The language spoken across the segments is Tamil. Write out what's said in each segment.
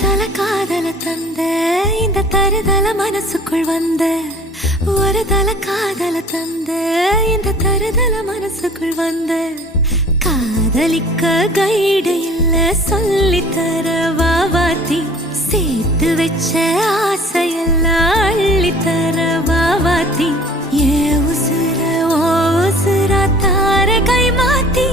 தல காதல தந்த இந்த தருதல மனசுக்குள் வந்த ஒரு தல காதல தந்த இந்த தருதல மனசுக்குள் வந்த காதலிக்க கைடு இல்ல சொல்லி தர வாவாத்தி சேர்த்து வச்ச ஆசையெல்லாம் அள்ளி தர வாவாத்தி ஏ உசுர ஓ உசுரா தார கை மாத்தி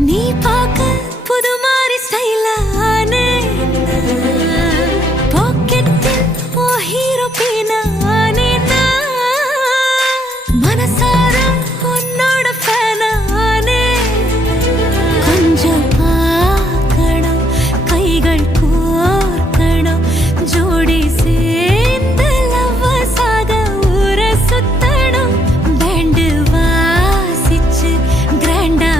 நீ பாக்க புது மாறி ஸ்டைலானே பாக்கெட்டில் ஓ ஹீரோ பீனானே மனசார உன்னோட ஃபேனானே கொஞ்சம் பார்க்கணும் கைகள் கோர்க்கணும் ஜோடி சேர்ந்து லவ்வசாக ஊர சுத்தணும் பேண்டு வாசிச்சு கிராண்டா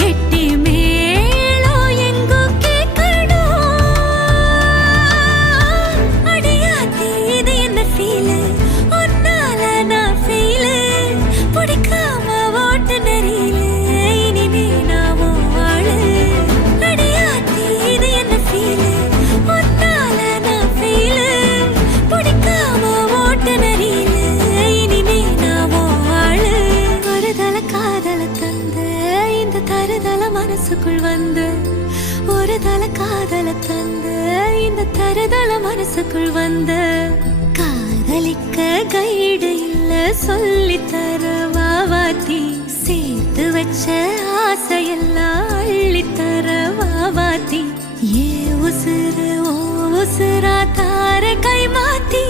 கெட்டி மேளோ எங்கோ கேட்கணும் அடியாத்தி இது என்ன ஃபீலு உன்னால நான் ஃபீலு பிடிக்காம ஓட்டு நெறியில இனிமே நான் வாழு அடியாத்தி இது என்ன ஃபீலு உன்னால நான் ஃபீலு பிடிக்காம ஓட்டு நெறியில இனிமே நான் வாழு ஒரு தல காதல தந்த இந்த தருதல மனசுக்குள் வந்து ஒரு தல காதல தந்த இந்த தருதல மனசுக்குள் வந்து காதலிக்க கைடு இல்ல சொல்லி தர வாவாத்தி சேர்த்து வச்ச ஆசையெல்லாம் அள்ளி தர வாவாத்தி ஏ உசுர ஓ உசுரா தார கை மாத்தி